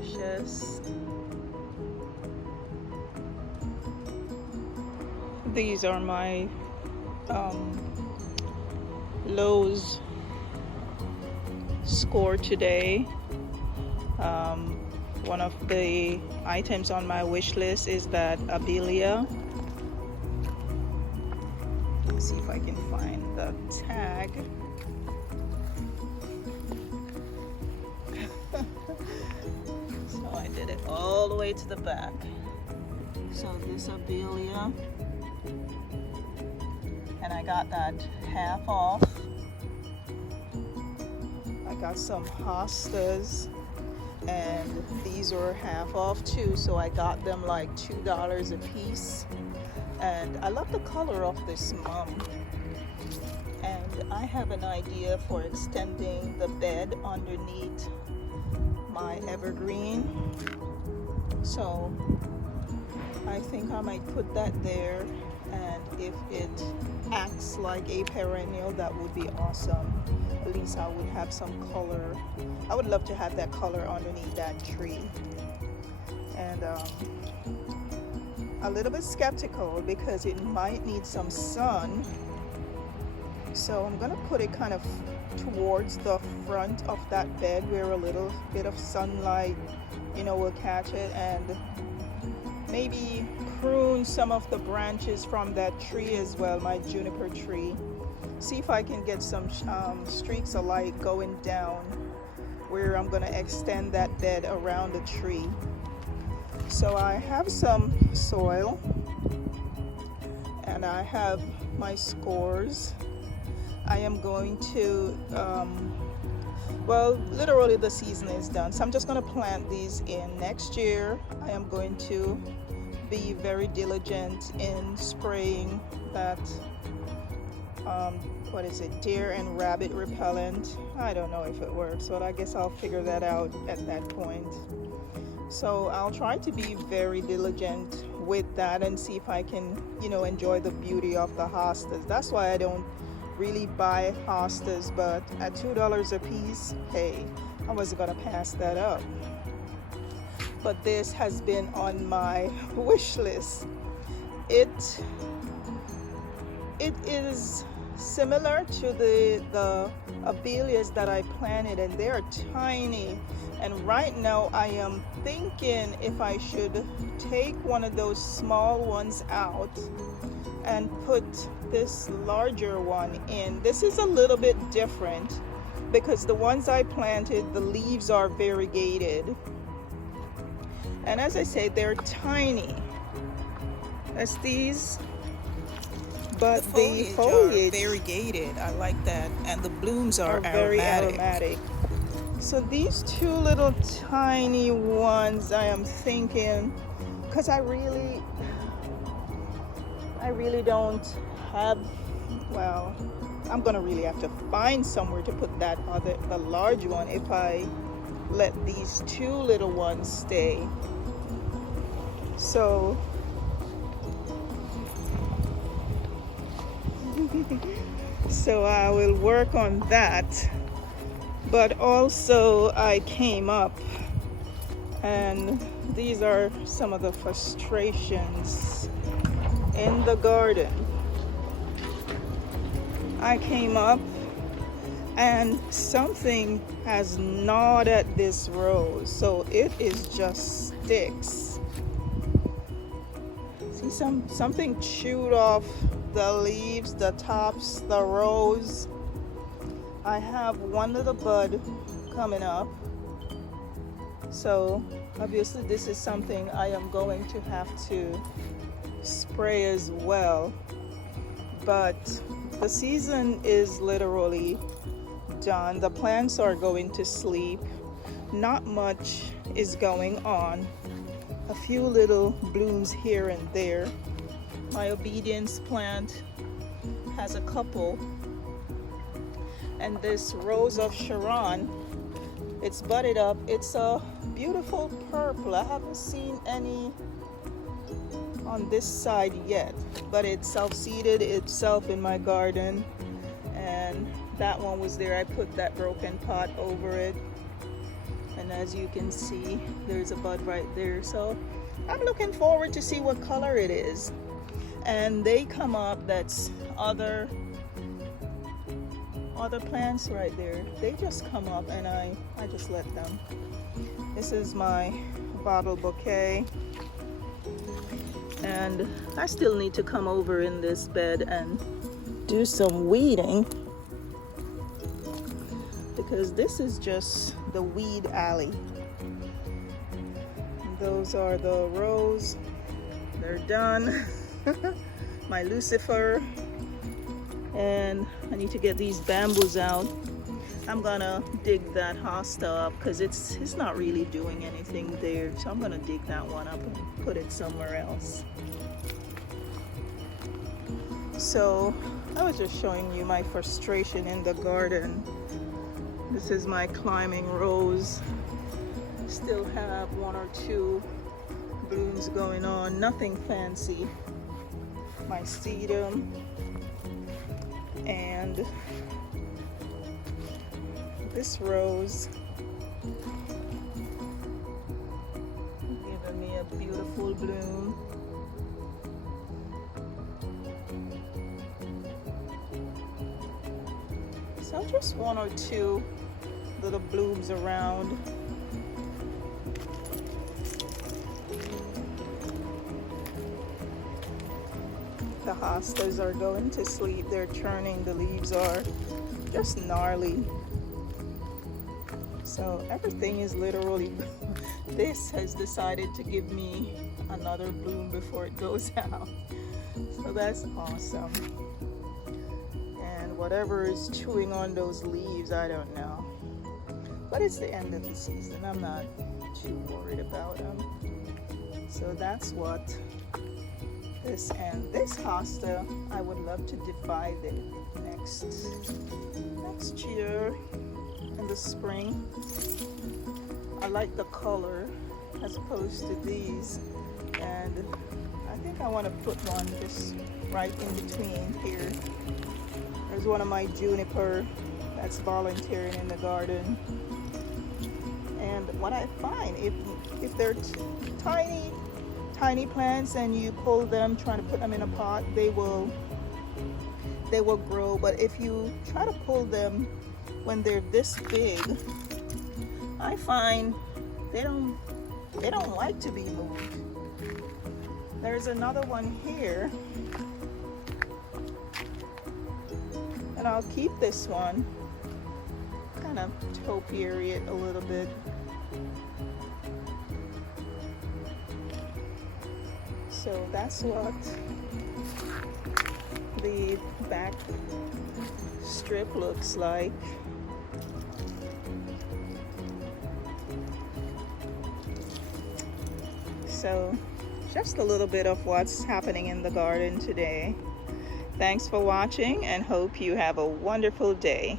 precious. These are my Lowe's score today. One of the items on my wish list is that abelia. Let's see if I can find the tag. So I did it all the way to the back. So this abelia, and I got that half off. I got some hostas, and these were half off too, so I got them like $2 a piece. And I love the color of this mum, and I have an idea for extending the bed underneath my evergreen, so I think I might put that there, and if it acts like a perennial, that would be awesome. At least I would have some color. I would love to have that color underneath that tree. And a little bit skeptical because it might need some sun, so I'm gonna put it kind of towards the front of that bed where a little bit of sunlight, you know, will catch it, and maybe prune some of the branches from that tree as well, my juniper tree. See if I can get some streaks of light going down where I'm going to extend that bed around the tree. So I have some soil, and I have my scores. I am going to well, literally the season is done, so I'm just going to plant these in. Next year I am going to be very diligent in spraying that what is it, deer and rabbit repellent. I don't know if it works, but I guess I'll figure that out at that point. So I'll try to be very diligent with that and see if I can, you know, enjoy the beauty of the hostas. That's why I don't really buy hostas, but at $2 a piece, hey, I wasn't gonna pass that up. But this has been on my wish list. It is similar to the abelias that I planted, and they are tiny. And right now I am thinking if I should take one of those small ones out and put this larger one in. This is a little bit different because the ones I planted, the leaves are variegated. And as I say, they're tiny as these, but the foliage are variegated. I like that, and the blooms are very aromatic. So these two little tiny ones, I am thinking, because I really don't have, well, I'm gonna really have to find somewhere to put the large one if I let these two little ones stay. So so I will work on that. But also I came up, and these are some of the frustrations in the garden. I came up and something has gnawed at this rose, so it is just sticks. See, something chewed off the leaves, the tops, the rose. I have one little bud coming up, so obviously this is something I am going to have to spray as well. But the season is literally done. The plants are going to sleep. Not much is going on. A few little blooms here and there. My obedience plant has a couple, and this rose of Sharon, it's budded up. It's a beautiful purple. I haven't seen any on this side yet, but it self-seeded itself in my garden, and that one was there. I put that broken pot over it, And as you can see, there's a bud right there. So I'm looking forward to see what color it is. And they come up, that's other plants right there. They just come up and I just let them. This is my bottle bouquet. And I still need to come over in this bed and do some weeding, because this is just the weed alley. Those are the rose. They're done. My Lucifer. And I need to get these bamboos out. I'm gonna dig that hosta up because it's not really doing anything there. So I'm gonna dig that one up and put it somewhere else. So I was just showing you my frustration in the garden. This is my climbing rose. Still have one or two blooms going on, nothing fancy. My sedum and this rose giving me a beautiful bloom. So just one or two little blooms around. The hostas are going to sleep. They're churning. The leaves are just gnarly. So everything is literally, this has decided to give me another bloom before it goes out. So that's awesome. And whatever is chewing on those leaves, I don't know. But it's the end of the season. I'm not too worried about them. So that's what this and this hosta, I would love to divide it next year in the spring. I like the color as opposed to these, and I think I want to put one just right in between here. There's one of my juniper that's volunteering in the garden. And what I find, if they're tiny plants and you pull them, trying to put them in a pot, they will grow. But if you try to pull them when they're this big, I find they don't like to be moved. There's another one here, and I'll keep this one, kind of topiary it a little bit. So that's what the back strip looks like. So just a little bit of what's happening in the garden today. Thanks for watching and hope you have a wonderful day.